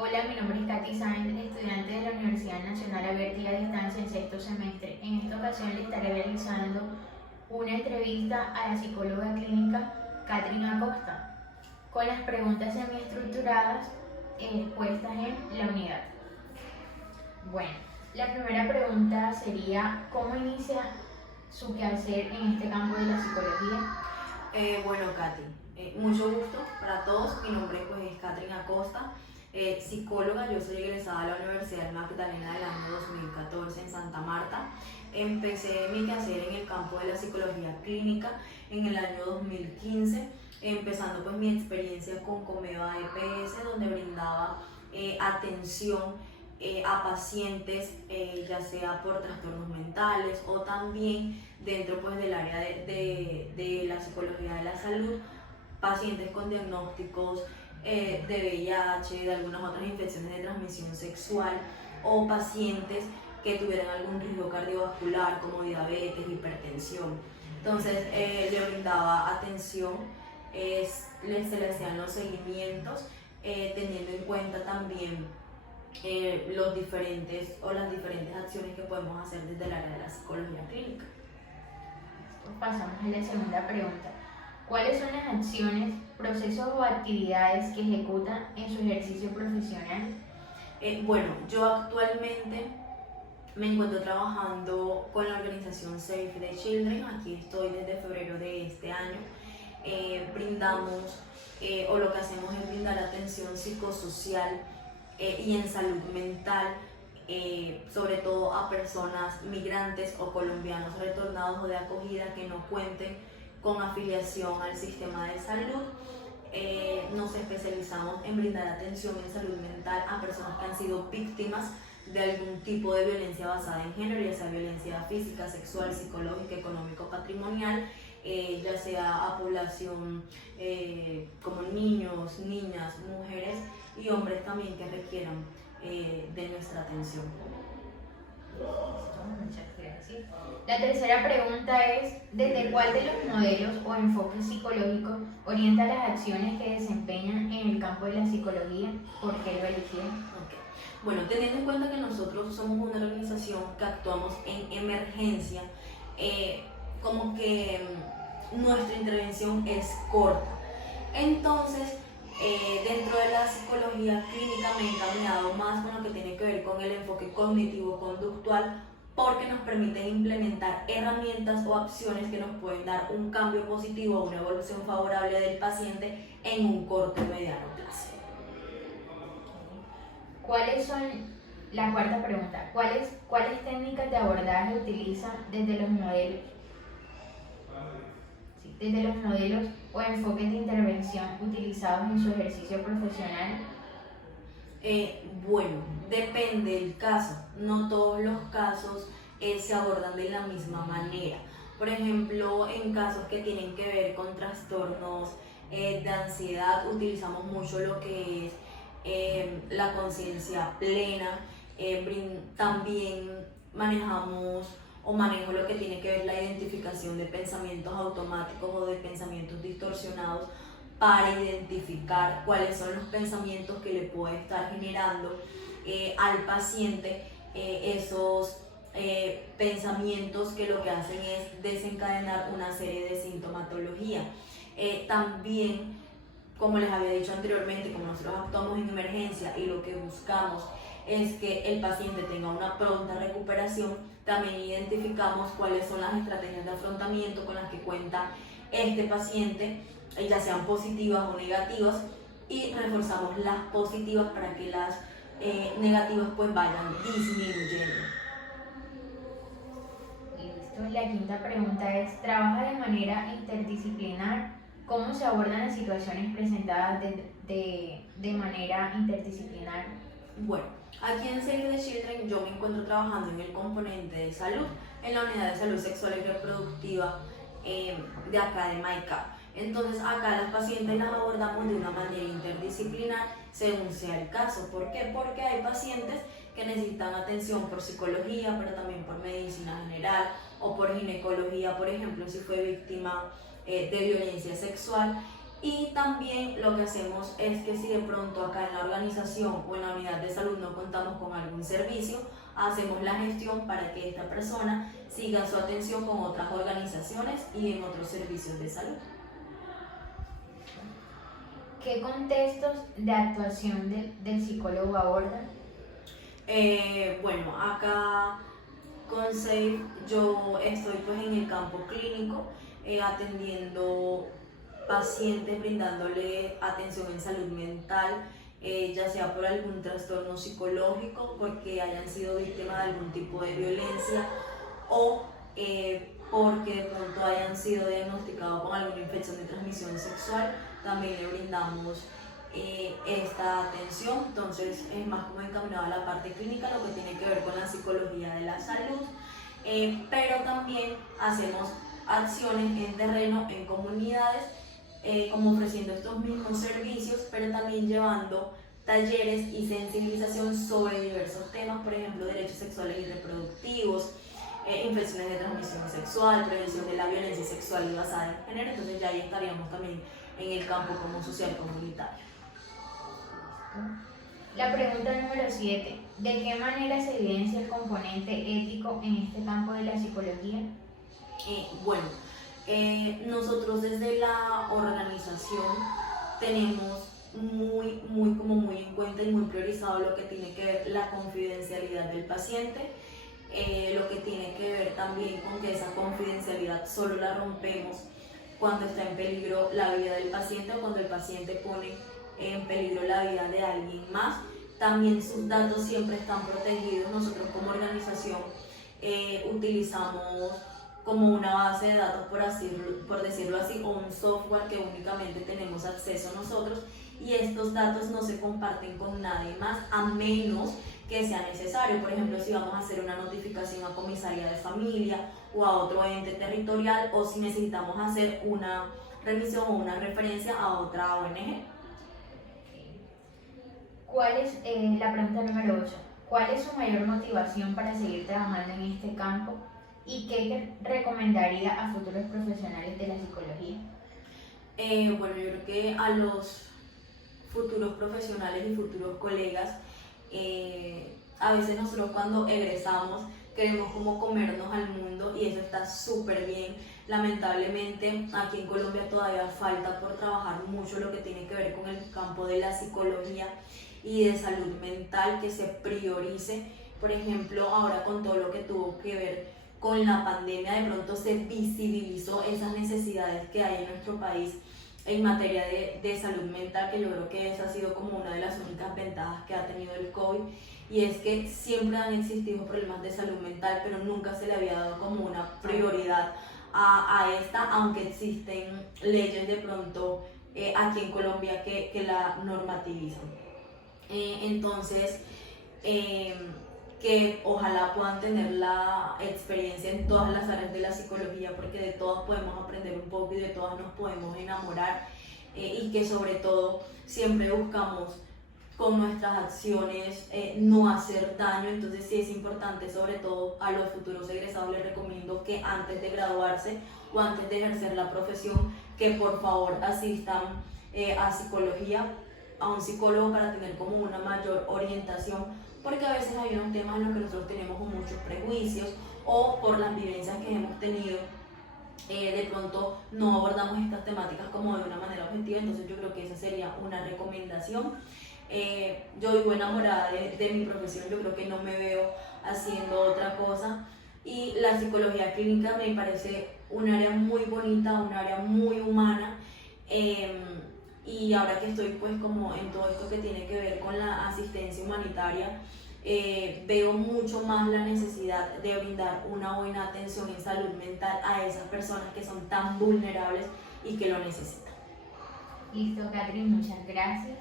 Hola, mi nombre es Katy Sáenz, estudiante de la Universidad Nacional Abierta a Distancia en sexto semestre. En esta ocasión le estaré realizando una entrevista a la psicóloga clínica Catherine Acosta con las preguntas semiestructuradas expuestas en la unidad. Bueno, la primera pregunta sería: ¿cómo inicia su quehacer en este campo de la psicología? Bueno, Katy, mucho gusto para todos. Mi nombre pues, es Catherine Acosta, psicóloga. Yo soy egresada de la Universidad de Magdalena del año 2014 en Santa Marta. Empecé mi quehacer en el campo de la psicología clínica en el año 2015, empezando pues mi experiencia con Comeva EPS, donde brindaba atención a pacientes, ya sea por trastornos mentales o también dentro pues, del área de la psicología de la salud, pacientes con diagnósticos de VIH, de algunas otras infecciones de transmisión sexual o pacientes que tuvieran algún riesgo cardiovascular como diabetes, hipertensión. Entonces le brindaba atención, se le hacían los seguimientos, teniendo en cuenta también los diferentes o las diferentes acciones que podemos hacer desde el área de la psicología clínica. Pasamos a la segunda pregunta. ¿Cuáles son las acciones, procesos o actividades que ejecutan en su ejercicio profesional? Bueno, yo actualmente me encuentro trabajando con la organización Save the Children. Aquí estoy desde febrero de este año. Brindamos o lo que hacemos es brindar atención psicosocial y en salud mental, sobre todo a personas migrantes o colombianos retornados o de acogida que no cuenten con afiliación al sistema de salud. Nos especializamos en brindar atención en salud mental a personas que han sido víctimas de algún tipo de violencia basada en género, ya sea violencia física, sexual, psicológica, económico, patrimonial, ya sea a población como niños, niñas, mujeres y hombres también que requieran de nuestra atención. Muchas gracias. La tercera pregunta es: ¿desde cuál de los modelos o enfoques psicológicos orienta las acciones que desempeñan en el campo de la psicología? ¿Por qué lo eligieron? Okay. Bueno, teniendo en cuenta que nosotros somos una organización que actuamos en emergencia, como que nuestra intervención es corta. Entonces, dentro de la psicología clínica me he encaminado más con lo que tiene que ver con el enfoque cognitivo-conductual, porque nos permite implementar herramientas o acciones que nos pueden dar un cambio positivo o una evolución favorable del paciente en un corto y mediano plazo. ¿Cuáles son, la cuarta pregunta, cuáles técnicas de abordaje utiliza desde los modelos? Sí, desde los modelos o enfoques de intervención utilizados en su ejercicio profesional. Bueno, depende del caso. No todos los casos se abordan de la misma manera. Por ejemplo, en casos que tienen que ver con trastornos de ansiedad, utilizamos mucho lo que es la conciencia plena. También manejamos o manejo lo que tiene que ver la identificación de pensamientos automáticos o de pensamientos distorsionados, para identificar cuáles son los pensamientos que le puede estar generando al paciente esos pensamientos que lo que hacen es desencadenar una serie de sintomatología. También, como les había dicho anteriormente, como nosotros actuamos en emergencia y lo que buscamos es que el paciente tenga una pronta recuperación, también identificamos cuáles son las estrategias de afrontamiento con las que cuenta este paciente, ya sean positivas o negativas, y reforzamos las positivas para que las negativas pues vayan disminuyendo. Listo. La quinta pregunta es: ¿trabaja de manera interdisciplinar? ¿Cómo se abordan las situaciones presentadas de manera interdisciplinar? Bueno, aquí en Save the Children yo me encuentro trabajando en el componente de salud, en la unidad de salud sexual y reproductiva de acá de MyCap. Entonces acá las pacientes las abordamos de una manera interdisciplinar según sea el caso. ¿Por qué? Porque hay pacientes que necesitan atención por psicología, pero también por medicina general o por ginecología, por ejemplo, si fue víctima de violencia sexual. Y también lo que hacemos es que si de pronto acá en la organización o en la unidad de salud no contamos con algún servicio, hacemos la gestión para que esta persona siga su atención con otras organizaciones y en otros servicios de salud. ¿Qué contextos de actuación del psicólogo abordan? Bueno, acá con SAFE yo estoy pues en el campo clínico atendiendo pacientes, brindándole atención en salud mental, ya sea por algún trastorno psicológico, porque hayan sido víctimas de algún tipo de violencia o porque de pronto hayan sido diagnosticados con alguna infección de transmisión sexual. También le brindamos esta atención, entonces es más como encaminado a la parte clínica, lo que tiene que ver con la psicología de la salud, pero también hacemos acciones en terreno, en comunidades, como ofreciendo estos mismos servicios, pero también llevando talleres y sensibilización sobre diversos temas, por ejemplo, derechos sexuales y reproductivos, infecciones de transmisión sexual, prevención de la violencia sexual y basada en género. Entonces ya ahí estaríamos también en el campo como social comunitario. La pregunta número 7. ¿De qué manera se evidencia el componente ético en este campo de la psicología? Bueno, nosotros desde la organización tenemos muy en cuenta y muy priorizado lo que tiene que ver la confidencialidad del paciente, lo que tiene que ver también con que esa confidencialidad solo la rompemos cuando está en peligro la vida del paciente o cuando el paciente pone en peligro la vida de alguien más. También sus datos siempre están protegidos. Nosotros como organización utilizamos como una base de datos, por decirlo así, o un software que únicamente tenemos acceso nosotros, y estos datos no se comparten con nadie más a menos que sea necesario. Por ejemplo, si vamos a hacer una notificación a comisaría de familia o a otro ente territorial, o si necesitamos hacer una remisión o una referencia a otra ONG. ¿Cuál es la pregunta número 8? ¿Cuál es su mayor motivación para seguir trabajando en este campo? ¿Y qué recomendaría a futuros profesionales de la psicología? Bueno, yo creo que a los futuros profesionales y futuros colegas, a veces nosotros cuando egresamos queremos como comernos al mundo, y eso está súper bien. Lamentablemente aquí en Colombia todavía falta por trabajar mucho lo que tiene que ver con el campo de la psicología y de salud mental, que se priorice. Por ejemplo, ahora con todo lo que tuvo que ver con la pandemia, de pronto se visibilizó esas necesidades que hay en nuestro país en materia de salud mental, que yo creo que esa ha sido como una de las únicas ventajas que ha tenido el COVID, y es que siempre han existido problemas de salud mental, pero nunca se le había dado como una prioridad a esta, aunque existen leyes de pronto aquí en Colombia que la normativizan. Entonces, que ojalá puedan tener la experiencia en todas las áreas de la psicología, porque de todas podemos aprender un poco y de todas nos podemos enamorar, y que sobre todo siempre buscamos con nuestras acciones no hacer daño. Entonces sí es importante, sobre todo a los futuros egresados les recomiendo que antes de graduarse o antes de ejercer la profesión, que por favor asistan a psicología, a un psicólogo, para tener como una mayor orientación, porque a veces hay unos temas en los que nosotros tenemos muchos prejuicios, o por las vivencias que hemos tenido, de pronto no abordamos estas temáticas como de una manera objetiva. Entonces yo creo que esa sería una recomendación. Yo vivo enamorada de mi profesión, yo creo que no me veo haciendo otra cosa, y la psicología clínica me parece un área muy bonita, un área muy humana, y ahora que estoy pues como en todo esto que tiene que ver con la asistencia humanitaria, veo mucho más la necesidad de brindar una buena atención en salud mental a esas personas que son tan vulnerables y que lo necesitan. Listo, Catherine, muchas gracias.